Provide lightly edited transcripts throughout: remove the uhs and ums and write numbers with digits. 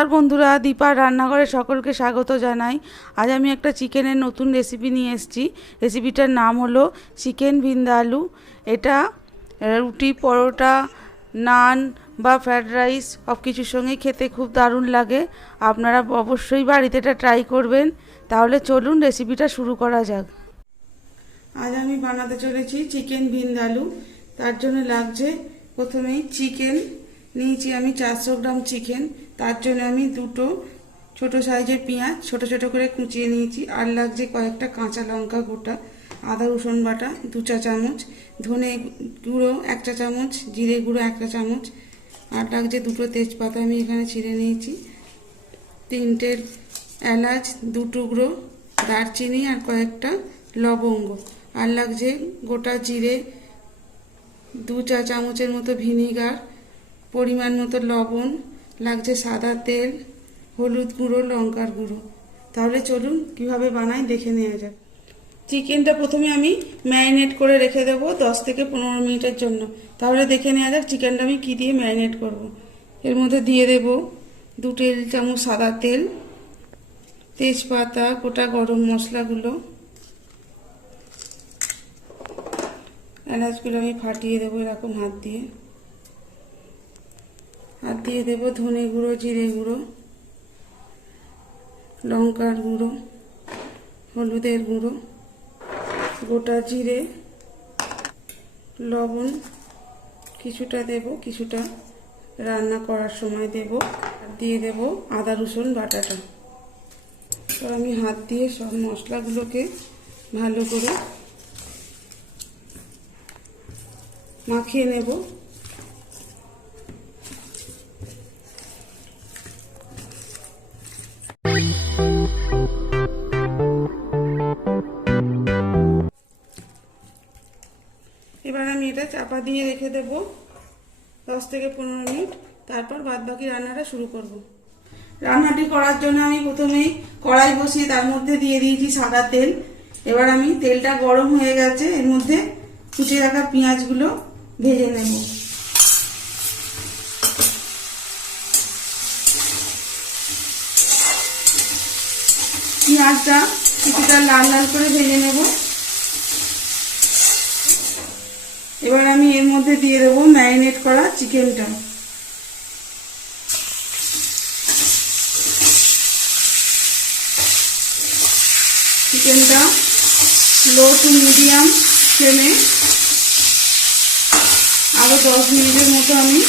নমস্কার বন্ধুরা, দীপার রান্নাঘরে সকলকে স্বাগত জানাই। আজ আমি একটা চিকেনের নতুন রেসিপি নিয়ে এসেছি। রেসিপিটার নাম হলো চিকেন ভিন্দালু। এটা রুটি, পরোটা, নান বা ফ্রায়েড রাইস সব কিছুর সঙ্গেই খেতে খুব দারুণ লাগে। আপনারা অবশ্যই বাড়িতে এটা ট্রাই করবেন। তাহলে চলুন রেসিপিটা শুরু করা যাক। আজ আমি বানাতে চলেছি চিকেন ভিন্দালু। তার জন্য লাগছে প্রথমেই চিকেন নিয়েছি আমি 400 গ্রাম চিকেন। তার জন্য আমি দুটো ছোট সাইজের পেঁয়াজ ছোট ছোট করে কুচিয়ে নিয়েছি। আর লাগছে কয়েকটা কাঁচা লঙ্কা গোটা, আদা রসুন বাটা 2 চা চামচ, ধনে গুঁড়ো 1 চা চামচ, জিরে গুঁড়ো 1 চা চামচ, আর লাগছে দুটো তেজপাতা আমি এখানে ছিঁড়ে নিয়েছি, 3টে এলাচ 2 টুকরো, দারচিনি আর কয়েকটা লবঙ্গ, আর লাগছে গোটা জিরে, 2 চা চামচের মতো ভিনিগার, পরিমাণ মতো লবণ, লাগছে সাদা তেল, হলুদ গুঁড়ো, লঙ্কার গুঁড়ো। তাহলে চলুন কিভাবে বানাই দেখে নেওয়া যাক। চিকেনটা প্রথমে আমি ম্যারিনেট করে রেখে দেবো 10 থেকে 15 মিনিটের জন্য। তাহলে দেখে নেওয়া যাক চিকেনটা আমি কী দিয়ে ম্যারিনেট করব। এর মধ্যে দিয়ে দেব 2 টেবিল চামচ সাদা তেল, তেজপাতা, গোটা গরম মশলাগুলো, এলাচগুলো আমি ফাটিয়ে দেবো এরকম হাত দিয়ে দেবো ধনে গুঁড়ো, জিরে গুঁড়ো, লঙ্কার গুঁড়ো, হলুদের গুঁড়ো, গোটা জিরে, লবণ কিছুটা দেব, কিছুটা রান্না করার সময় দেব, আর দিয়ে দেব আদা রসুন বাটাটা। তো আমি হাত দিয়ে সব মশলাগুলোকে ভালো করে মাখিয়ে নেব। এবার আমি এটা চাপা দিয়ে রেখে দেব 10 থেকে 15 মিনিট। তারপর বাদবাকি রান্নাটা শুরু করব। রান্নাটি করার জন্য আমি প্রথমেই কড়াই বসিয়ে তার মধ্যে দিয়ে দিয়েছি সাদা তেল। এবার আমি তেলটা গরম হয়ে গেছে, এর মধ্যে কুচিয়ে রাখা পেঁয়াজগুলো ভেজে নেব। পেঁয়াজটা কিছুটা লাল লাল করে ভেজে নেব। এবার আমি এর মধ্যে দিয়ে দেবো ম্যারিনেট করা চিকেনটা। চিকেনটা লো টু মিডিয়াম ফ্লেমে আরো 10 মিনিটের মতো আমি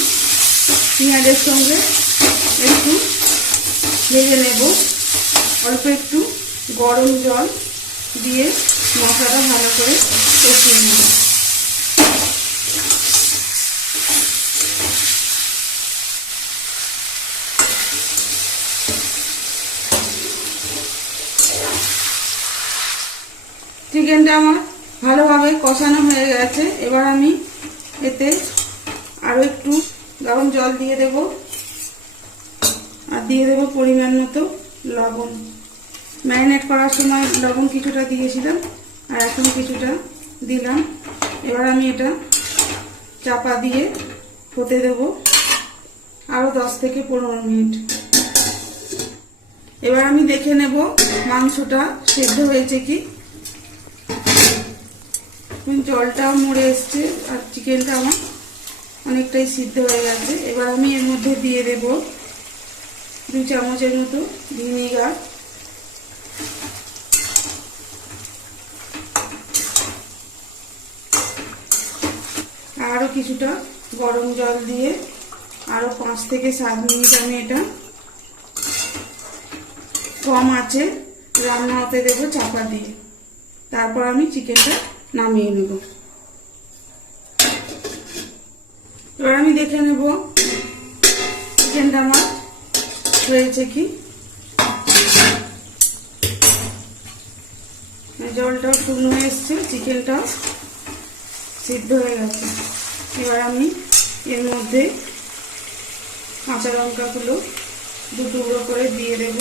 পেঁয়াজের সঙ্গে একটু ভেজে নেব। অল্প একটু গরম জল দিয়ে মশলাটা ভালো করে কষিয়ে নেব। চিকেনটা আমার ভালোভাবে কষানো হয়ে গেছে। এবার আমি এতে আরো একটু গরম জল দিয়ে দেব, আর দিয়ে দেব পরিমাণ মতো লবণ। ম্যারিনেট করার সময় লবণ কিছুটা দিয়েছিলাম, আর এখন কিছুটা দিলাম। এবার আমি এটা চাপা দিয়ে হতে দেব আরো 10 থেকে 15 মিনিট। এবার আমি দেখে নেব মাংসটা সেদ্ধ হয়েছে কি। জলটাও মরে এসছে আর চিকেনটা আমার অনেকটাই সিদ্ধ হয়ে গেছে। এবার আমি এর মধ্যে দিয়ে দেব 2 চামচের মতো ভিনিগার, আরো কিছুটা গরম জল দিয়ে আরো 5 থেকে 7 মিনিট আমি এটা কম আঁচে রান্না হতে দেবো চাপা দিয়ে। তারপর আমি চিকেনটা নামিয়ে নেব। এবার আমি দেখে নেব চিকেনটা আমার হয়েছে কি। জলটাও শুকনো হয়ে এসছে, চিকেনটাও সিদ্ধ হয়ে গেছে। এবার আমি এর মধ্যে কাঁচা লঙ্কাগুলো 2 টুকরো করে দিয়ে দেব।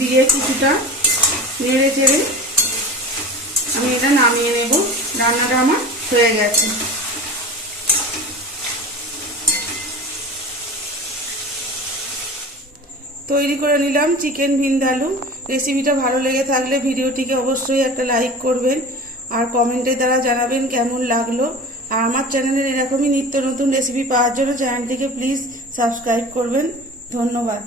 দিয়ে কিছুটা নেড়ে চেড়ে আমি এটা নামিয়ে নেব। রান্নাটা আমার হয়ে গেছে। তৈরি করে নিলাম চিকেন ভিন্দালু। রেসিপিটা ভালো লেগে থাকলে ভিডিওটিকে অবশ্যই একটা লাইক করবেন আর কমেন্টের দ্বারা জানাবেন কেমন লাগলো। আর আমার চ্যানেলের এরকমই নিত্য নতুন রেসিপি পাওয়ার জন্য চ্যানেলটিকে প্লিজ সাবস্ক্রাইব করবেন। ধন্যবাদ।